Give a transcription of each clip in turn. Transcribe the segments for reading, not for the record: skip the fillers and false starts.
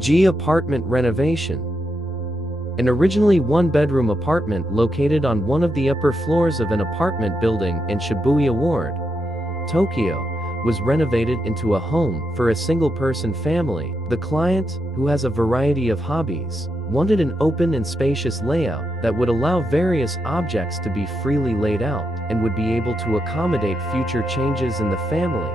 G. Apartment renovation. An originally one-bedroom apartment located on one of the upper floors of an apartment building in Shibuya Ward, Tokyo, was renovated into a home for a single-person family. The client, who has a variety of hobbies, wanted an open and spacious layout that would allow various objects to be freely laid out and would be able to accommodate future changes in the family.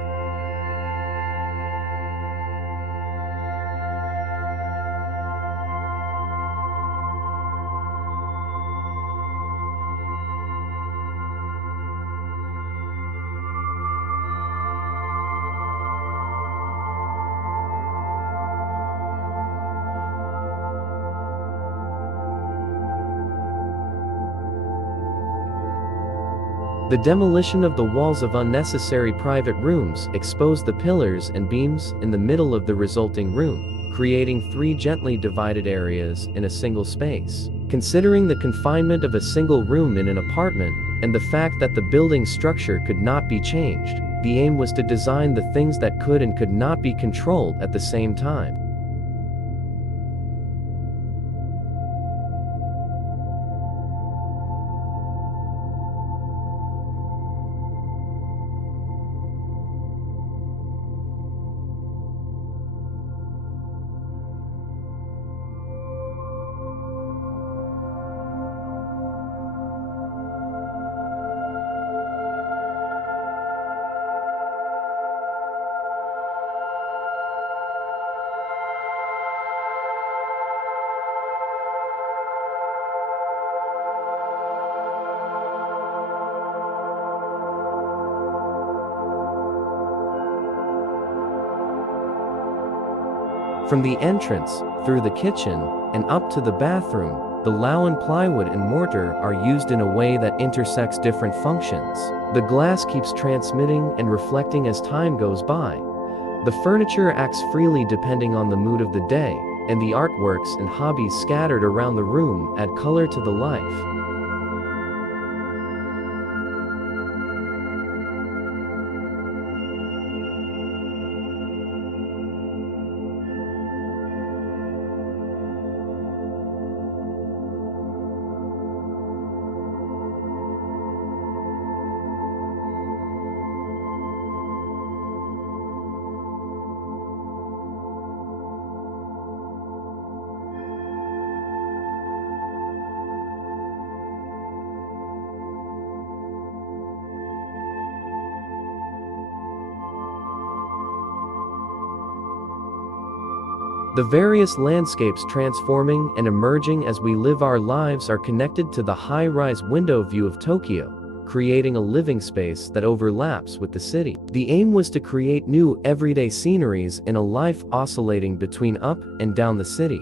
The demolition of the walls of unnecessary private rooms exposed the pillars and beams in the middle of the resulting room, creating 3 gently divided areas in a single space. Considering the confinement of a single room in an apartment, and the fact that the building structure could not be changed, the aim was to design the things that could and could not be controlled at the same time. From the entrance, through the kitchen, and up to the bathroom, the lauan plywood and mortar are used in a way that intersects different functions. The glass keeps transmitting and reflecting as time goes by. The furniture acts freely depending on the mood of the day, and the artworks and hobbies scattered around the room add color to the life. The various landscapes transforming and emerging as we live our lives are connected to the high-rise window view of Tokyo, creating a living space that overlaps with the city. The aim was to create new everyday sceneries in a life oscillating between up and down the city.